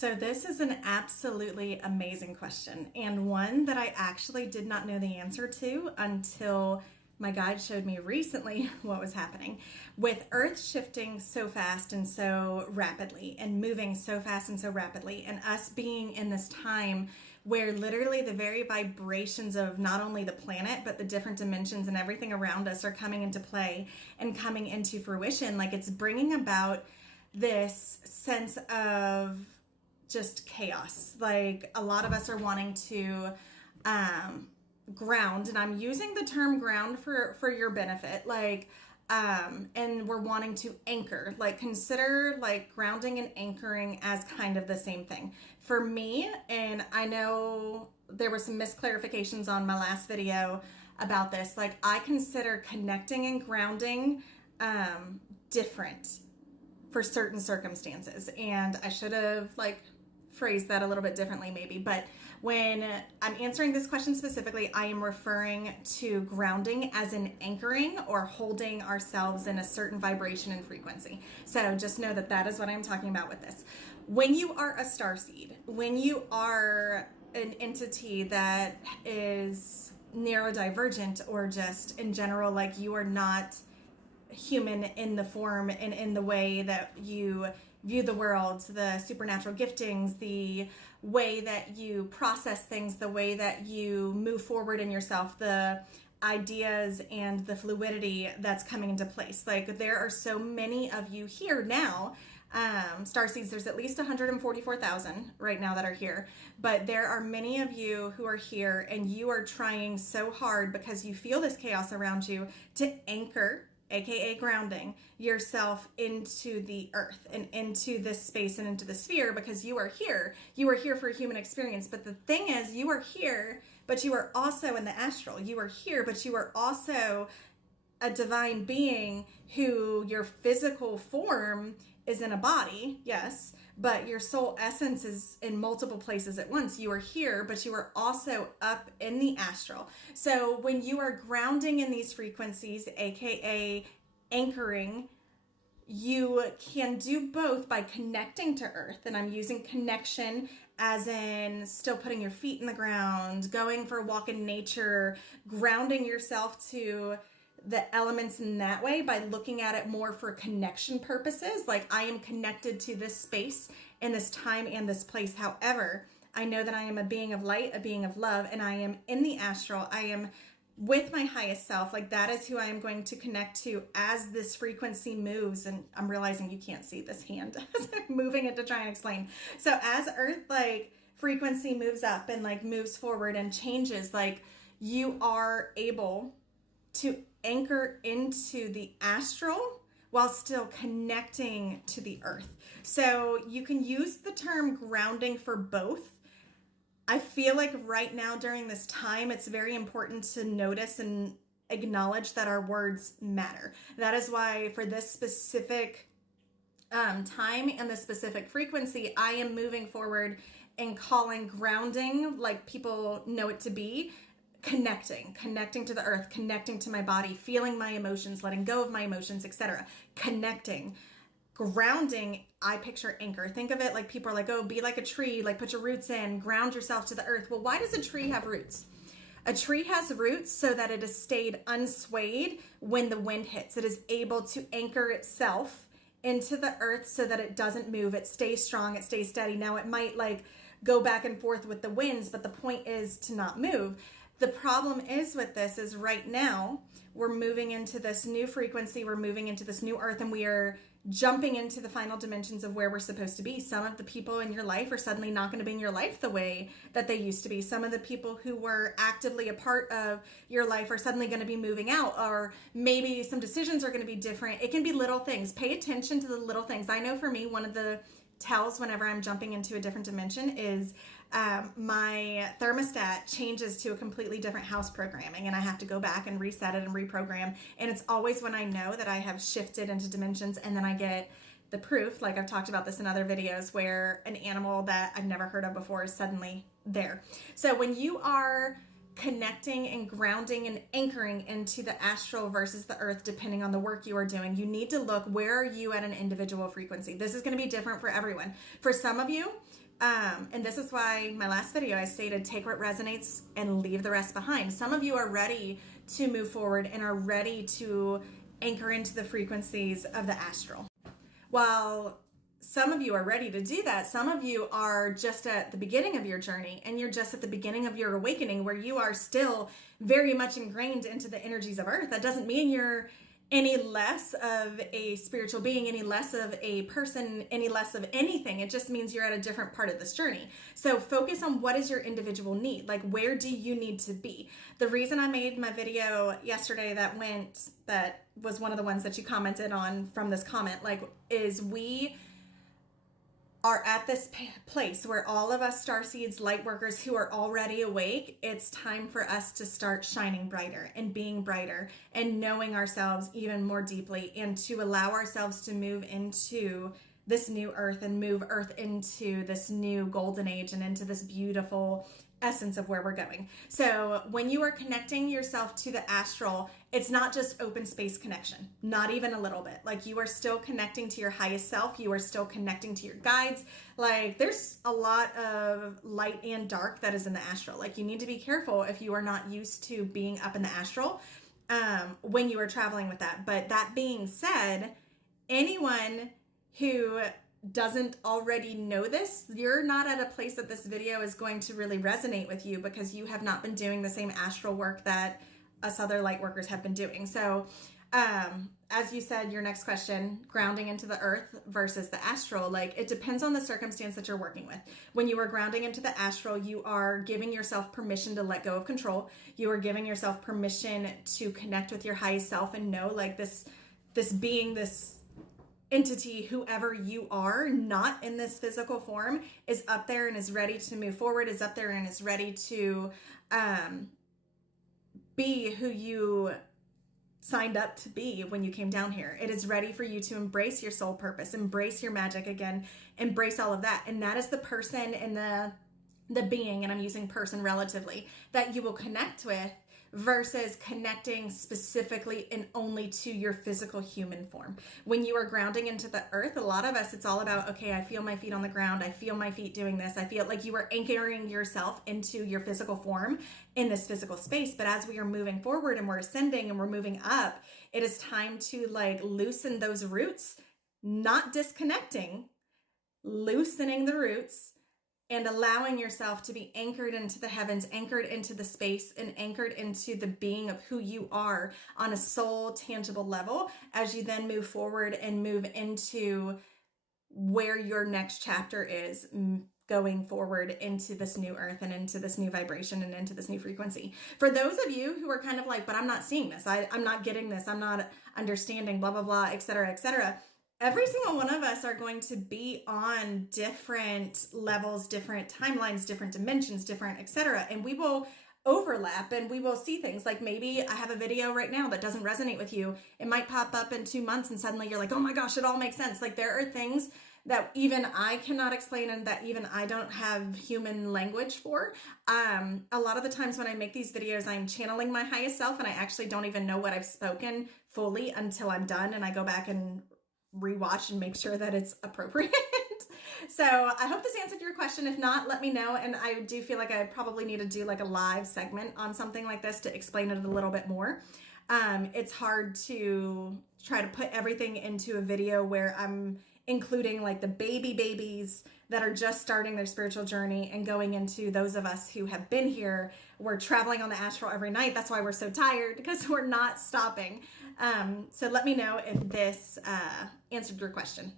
So this is an absolutely amazing question, and one that I actually did not know the answer to until my guide showed me recently what was happening. With Earth shifting so fast and so rapidly and moving so fast and so rapidly, and us being in this time where literally the very vibrations of not only the planet but the different dimensions and everything around us are coming into play and coming into fruition, like it's bringing about this sense of just chaos. Like a lot of us are wanting to ground, and I'm using the term ground for your benefit, and we're wanting to anchor. Like consider like grounding and anchoring as kind of the same thing for me. And I know there were some misclarifications on my last video about this. Like I consider connecting and grounding different for certain circumstances, and I should have phrased that a little bit differently maybe. But when I'm answering this question specifically, I am referring to grounding as in anchoring or holding ourselves in a certain vibration and frequency. So just know that that is what I'm talking about with this. When you are a starseed, when you are an entity that is neurodivergent, or just in general, like you are not human in the form and in the way that you view the world, the supernatural giftings, the way that you process things, the way that you move forward in yourself, the ideas and the fluidity that's coming into place. Like there are so many of you here now. Starseeds, there's at least 144,000 right now that are here, but there are many of you who are here and you are trying so hard because you feel this chaos around you to anchor, aka grounding yourself into the earth and into this space and into the sphere, because you are here. You are here for a human experience. But the thing is, you are here, but you are also in the astral. You are here, but you are also a divine being who your physical form is in a body, yes, but your soul essence is in multiple places at once. You are here, but you are also up in the astral. So when you are grounding in these frequencies, aka anchoring, you can do both by connecting to earth. And I'm using connection as in still putting your feet in the ground, going for a walk in nature, grounding yourself to the elements in that way by looking at it more for connection purposes. Like I am connected to this space and this time and this place. However, I know that I am a being of light, a being of love, and I am in the astral. I am with my highest self. Like that is who I am going to connect to as this frequency moves. And I'm realizing you can't see this hand as I'm moving it to try and explain. So as earth frequency moves up and moves forward and changes, you are able to anchor into the astral while still connecting to the earth. So you can use the term grounding for both. I feel like right now during this time, it's very important to notice and acknowledge that our words matter. That is why for this specific time and the specific frequency, I am moving forward and calling grounding, like people know it to be, connecting to the earth, connecting to my body, feeling my emotions, letting go of my emotions, etc. Connecting. Grounding, I picture anchor. Think of it like people are like, oh, be like a tree, like put your roots in, ground yourself to the earth. Well, why does a tree have roots? A tree has roots so that it is stayed unswayed when the wind hits. It is able to anchor itself into the earth so that it doesn't move. It stays strong, it stays steady. Now it might go back and forth with the winds, but the point is to not move. The problem is with this is right now we're moving into this new frequency, we're moving into this new earth, and we are jumping into the final dimensions of where we're supposed to be. Some of the people in your life are suddenly not going to be in your life the way that they used to be. Some of the people who were actively a part of your life are suddenly going to be moving out, or maybe some decisions are going to be different. It can be little things. Pay attention to the little things. I know for me, one of the tells whenever I'm jumping into a different dimension is my thermostat changes to a completely different house programming, and I have to go back and reset it and reprogram. And it's always when I know that I have shifted into dimensions, and then I get the proof, like I've talked about this in other videos, where an animal that I've never heard of before is suddenly there. So when you are connecting and grounding and anchoring into the astral versus the earth, depending on the work you are doing, you need to look, where are you at an individual frequency? This is going to be different for everyone. For some of you, And this is why my last video I stated take what resonates and leave the rest behind. Some of you are ready to move forward and are ready to anchor into the frequencies of the astral. While some of you are ready to do that, some of you are just at the beginning of your journey, and you're just at the beginning of your awakening, where you are still very much ingrained into the energies of Earth. That doesn't mean you're any less of a spiritual being, any less of a person, any less of anything. It just means you're at a different part of this journey. So focus on what is your individual need. Like, where do you need to be? The reason I made my video yesterday that was one of the ones that you commented on from this comment, like, is we are at this place where all of us starseeds, light workers who are already awake, it's time for us to start shining brighter and being brighter and knowing ourselves even more deeply, and to allow ourselves to move into this new Earth and move Earth into this new golden age and into this beautiful essence of where we're going. So when you are connecting yourself to the astral, it's not just open space connection, not even a little bit. Like, you are still connecting to your highest self. You are still connecting to your guides. Like, there's a lot of light and dark that is in the astral. Like, you need to be careful if you are not used to being up in the astral when you are traveling with that. But that being said, anyone who doesn't already know this, you're not at a place that this video is going to really resonate with you, because you have not been doing the same astral work that us other light workers have been doing. So as you said, your next question, grounding into the earth versus the astral, like, it depends on the circumstance that you're working with. When you are grounding into the astral, you are giving yourself permission to let go of control. You are giving yourself permission to connect with your highest self and know, like, this being, this entity, whoever you are, not in this physical form, is up there and is ready to move forward, is up there and is ready to be who you signed up to be when you came down here. It is ready for you to embrace your soul purpose, embrace your magic again, embrace all of that. And that is the person and the being, and I'm using person relatively, that you will connect with, versus connecting specifically and only to your physical human form. When you are grounding into the earth, a lot of us, it's all about, okay, I feel my feet on the ground. I feel my feet doing this. I feel like you are anchoring yourself into your physical form in this physical space. But as we are moving forward and we're ascending and we're moving up, it is time to, like, loosen those roots, not disconnecting, loosening the roots, and allowing yourself to be anchored into the heavens, anchored into the space, and anchored into the being of who you are on a soul tangible level, as you then move forward and move into where your next chapter is, going forward into this new earth and into this new vibration and into this new frequency. For those of you who are kind of like, but I'm not seeing this, I'm not getting this, I'm not understanding, blah, blah, blah, et cetera, et cetera. Every single one of us are going to be on different levels, different timelines, different dimensions, different, etc. And we will overlap and we will see things. Like, maybe I have a video right now that doesn't resonate with you. It might pop up in 2 months and suddenly you're like, oh my gosh, it all makes sense. Like, there are things that even I cannot explain and that even I don't have human language for. A lot of the times when I make these videos, I'm channeling my highest self, and I actually don't even know what I've spoken fully until I'm done, and I go back and rewatch and make sure that it's appropriate. So I hope this answered your question. If not, let me know. And I do feel like I probably need to do like a live segment on something like this to explain it a little bit more. It's hard to try to put everything into a video where I'm including like the babies that are just starting their spiritual journey and going into those of us who have been here. We're traveling on the astral every night. That's why we're so tired, because we're not stopping. So let me know if this answered your question.